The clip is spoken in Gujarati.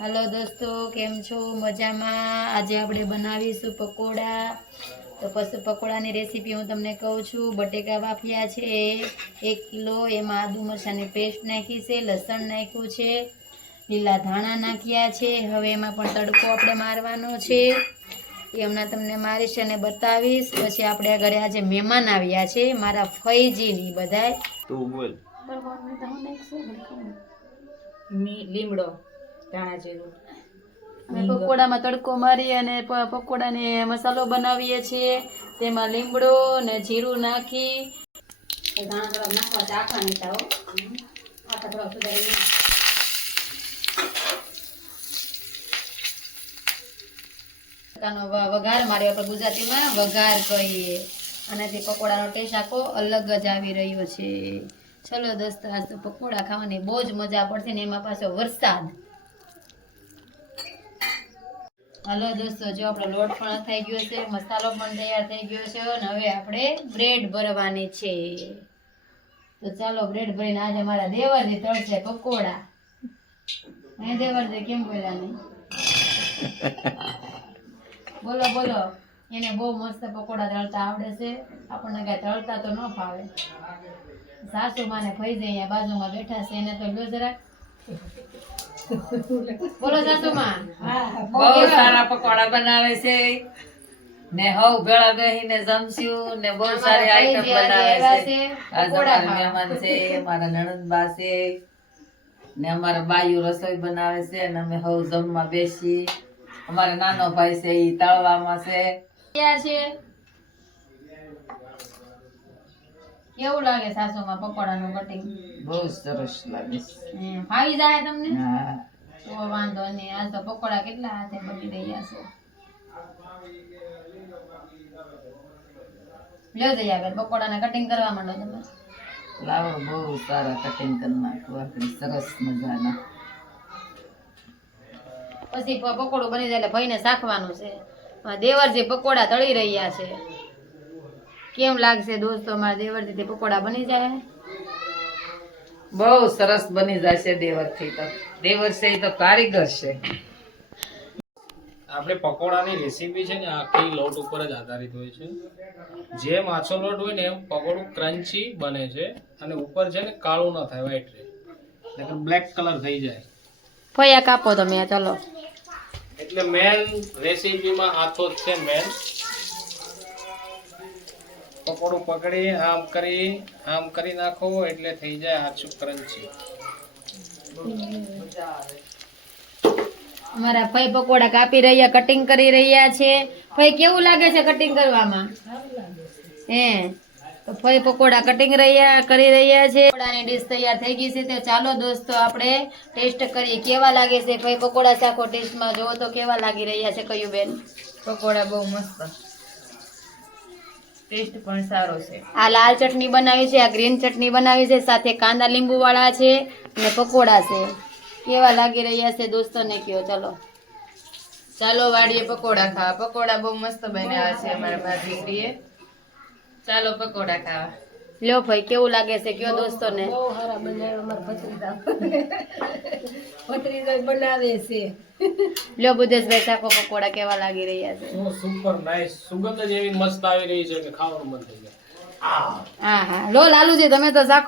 હાલો દોસ્તો કેમ છો? મજામાં? આજે આપણે બનાવીશું પકોડા. તો પછી પકોડાની રેસીપી હું તમને કહું છું. બટેકા બાફ્યા છે એક કિલો. એમાં આદુ મરચાંની પેસ્ટ નાખી છે લસણ નાખ્યું છે લીલા ધાણા નાખ્યા છે. હવે એમાં પણ તડકો આપણે મારવાનો છે. એ હમણાં તમને મારીશ અને બતાવીશ. પછી આપણે ઘરે આજે મહેમાન આવ્યા છે મારા ફઈજીની બધાય. તું બોલ. લીમડો. ધાણા જીરું. અમે પકોડામાં તડકો મારી અને પકોડાને મસાલો બનાવીએ છીએ. તેમાં લીમડો ને જીરું નાખી. ધાણા થોડા નાખવા આખા થાવ આખા થોડા સુધારી વઘાર માર્યો આપણે ગુજરાતીમાં વઘાર કહીએ. અને તે પકોડાનો ટેસ્ટ આખો અલગ જ આવી રહ્યો છે. ચલો દોસ્તો આજ તો પકોડા ખાવાની બહુ જ મજા પડશે ને એમાં પાછો વરસાદ. હલો, દોસ્તો, જો આપણો લોટ પણ થઈ ગયો છે, મસાલો પણ તૈયાર થઈ ગયો છે, અને હવે આપણે બ્રેડ ભરવાની છે. તો ચાલો, બ્રેડ ભરીને આજે મારા દેવરજી તળશે પકોડા. હે દેવરજી, કેમ બોલ્યા નહીં? બોલો બોલો. એને બહુ મસ્ત પકોડા તળતા આવડે છે. આપણને કાંઈ તળતા તો ન ફાવે. સાસુ માને ફઈ જાય અહીંયા બાજુમાં બેઠા છે, એને તો લો જરાક. બોલો સાસુમાં. બહુ સારા પકોડા બનાવે છે. ને હવ ભેળા બેહીને જમશું ને બહુ સારી આઈટમ બનાવે છે. આજ અમારા મહેમાન છે મારા નણંદબા છે. ને અમારા બાયુ રસોઈ બનાવે છે અને અમે હવ જમવા બેસી. અમારા નાનો ભાઈ છે ઈ તળવામાં છે. ક્યાં છે? કેવું લાગે સાસુમાં પકોડાનું કટિંગ? બહુ સરસ લાગે. ફાવી જાય તમને? હા. તો વાંધો નહીં આ તો પકોડા કેટલા હાથે બની રહ્યા છે? લ્યો જઈ આગળ પકોડાના કટિંગ કરવા માંડો તમે. લાવો બહુ સારા કટિંગ કરી નાખો સરસ મજાના. પછી પકોડું બની જાય એટલે ભાઈને શાખવાનું છે. દેવર દેવરજી પકોડા તળી રહ્યા છે કેમ લાગશે દોસ્તો? અમારા દેવરથી થી પકોડા બની જાય બહુ સરસ બની જશે દેવરથી તો. દેવર છે તો કારીગર છે. આપણે પકોડાની રેસીપી છે ને આખી લોટ ઉપર જ આધારિત હોય છે. જે માછો લોટ હોય ને એમ પકોડું ક્રન્ચી બને છે અને ઉપર છે ને કાળું ન થાય વ્હાઈટ રહે. નકર બ્લેક કલર થઈ જાય. ફયા કાપો તમે ચાલો. એટલે મેન રેસીપીમાં આથો જ છે મેન પકોડું પકડી આમ કરી આમ કરી નાખો એટલે થઈ જાય આછું ક્રંચી અમારા ફઈ પકોડા કાપી રહ્યા કટિંગ કરી રહ્યા છે. ફઈ કેવું લાગે છે કટિંગ કરવામાં? હે? તો ફઈ પકોડા કટિંગ રહ્યા કરી રહ્યા છે. પકોડાની ડીશ તૈયાર થઈ ગઈ છે. તો ચાલો દોસ્તો આપણે ટેસ્ટ કરીએ. કેવા લાગે છે? ફઈ પકોડા ચાખો ટેસ્ટમાં? જોવો તો કેવા લાગી રહ્યા છે કયું બેન? પકોડા બહુ મસ્ત. ટેસ્ટ પણ સારો છે. આ લાલ ચટણી બનાવી છે આ ગ્રીન ચટણી બનાવી છે સાથે કાંદા લીંબુ વાળા છે અને પકોડા છે. કેવા લાગી રહ્યા છે દોસ્તોને કયો? ચલો. ચાલો વાડીએ પકોડા ખાવા. પકોડા બહુ મસ્ત બન્યા છે અમારા ભાભી ચાલો પકોડા ખાવા. લ્યો ભાઈ કેવું લાગે છે? કયો દોસ્તોને? લ્યો બુદેશભાઈ ચાખો પકોડા કેવા લાગી રહ્યા છે? સુપર નાઈસ સુગંધ જ એવી મસ્ત આવી રહી છે કે ખાવાનું મન થઈ જાય. હા હા. લો લાલુજી તમે તો ચાખો